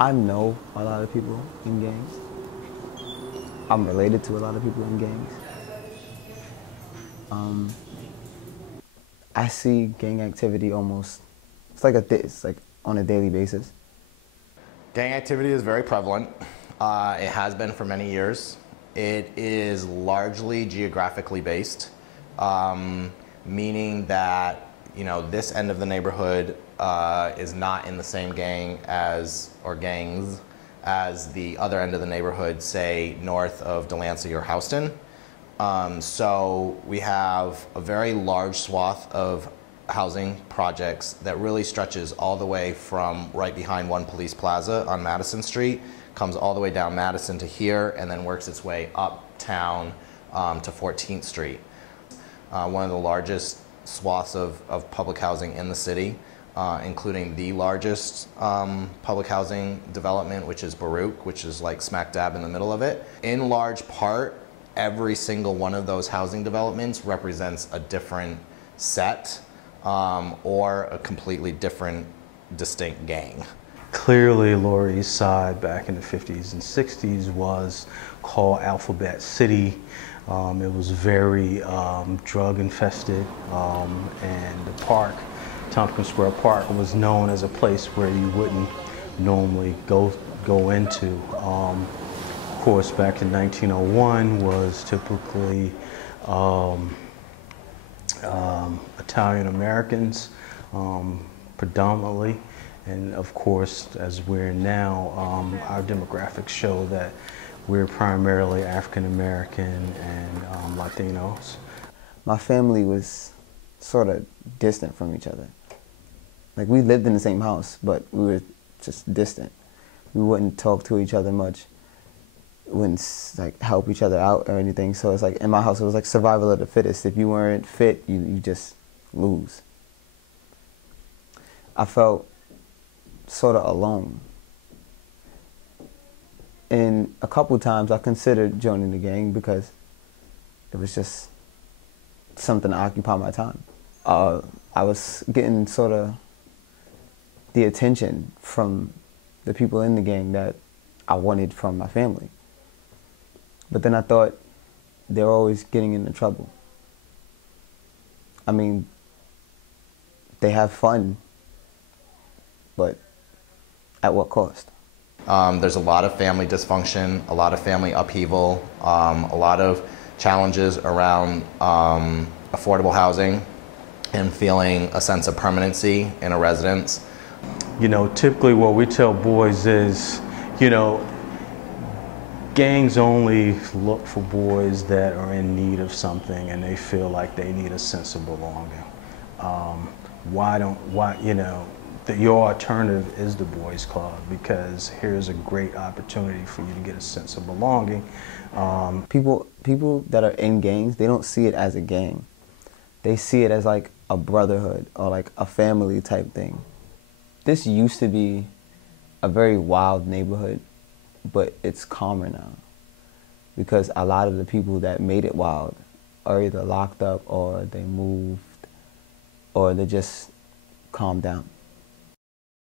I know a lot of people in gangs. I'm related to a lot of people in gangs. I see gang activity almost, it's like on a daily basis. Gang activity is very prevalent. It has been for many years. It is largely geographically based, meaning that this end of the neighborhood is not in the same gang or gangs as the other end of the neighborhood, say north of Delancey or Houston. So we have a very large swath of housing projects that really stretches all the way from right behind One Police Plaza on Madison Street, comes all the way down Madison to here, and then works its way uptown to 14th Street. One of the largest swaths of public housing in the city, including the largest public housing development, which is Baruch, which is like smack dab in the middle of it. In large part, every single one of those housing developments represents a different set or a completely different, distinct gang. Clearly, Lower East Side back in the 50s and 60s was called Alphabet City. It was very drug infested, and the park, Tompkins Square Park, was known as a place where you wouldn't normally go into. Of course, back in 1901 was typically Italian Americans, predominantly. And of course, as we're now, our demographics show that we're primarily African American and Latinos. My family was sort of distant from each other. Like, we lived in the same house, but we were just distant. We wouldn't talk to each other much. We wouldn't like help each other out or anything. So it's like, in my house, it was like survival of the fittest. If you weren't fit, you just lose. I felt sort of alone. And a couple times I considered joining the gang because it was just something to occupy my time. I was getting sort of the attention from the people in the gang that I wanted from my family. But then I thought they were always getting into trouble. I mean, they have fun, but at what cost? There's a lot of family dysfunction, a lot of family upheaval, a lot of challenges around affordable housing and feeling a sense of permanency in a residence. Typically what we tell boys is, gangs only look for boys that are in need of something and they feel like they need a sense of belonging. Your alternative is the boys club, because here's a great opportunity for you to get a sense of belonging. People that are in gangs, they don't see it as a gang. They see it as like a brotherhood or like a family type thing. This used to be a very wild neighborhood, but it's calmer now because a lot of the people that made it wild are either locked up or they moved or they just calmed down.